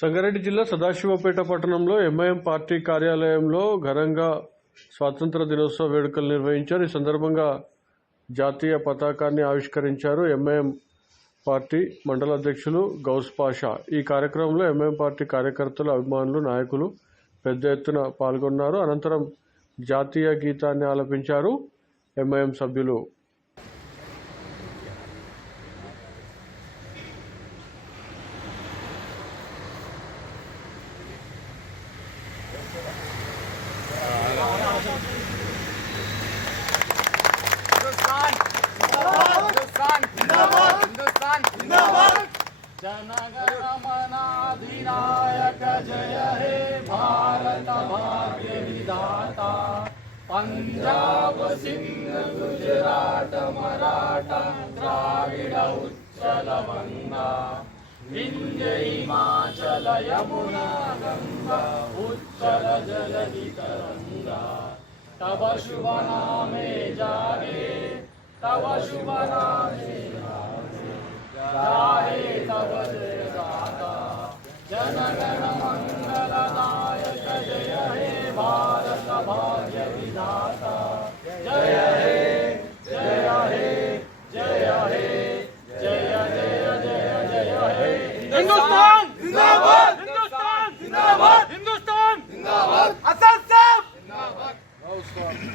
సంగారెడ్డి జిల్లా సదాశివపేట పట్టణంలో MIM party కార్యాలయంలో ఘనంగా స్వాతంత్ర దినోత్సవ వేడుకలు నిర్వహించారు. ఈ సందర్భంగా జాతీయ పతాకాన్ని ఆవిష్కరించారు ఎంఐఎం పార్టీ మండల అధ్యక్షులు గౌస్ పాషా. ఈ కార్యక్రమంలో ఎంఐఎం పార్టీ కార్యకర్తలు అభిమానులు నాయకులు పెద్ద ఎత్తున పాల్గొన్నారు. అనంతరం జాతీయ గీతాన్ని ఆలపించారు ఎంఐఎం సభ్యులు. जनगण मनाधिनायक जय हे भारत भाग्य विधाता पंजाब सिंध गुजरात मराठा द्राविड उच्चल गंगा विंध्य हिमाचल यमुना गंगा उच्चल जलधि तरंगा तब शुभ नामे जागे तब शुभ नामे जागे। जनगण मंगल नायक जय हे भारत भाग्य विधाता जय हे जय हे जय हे जय जय जय जय हे हिंदुस्तान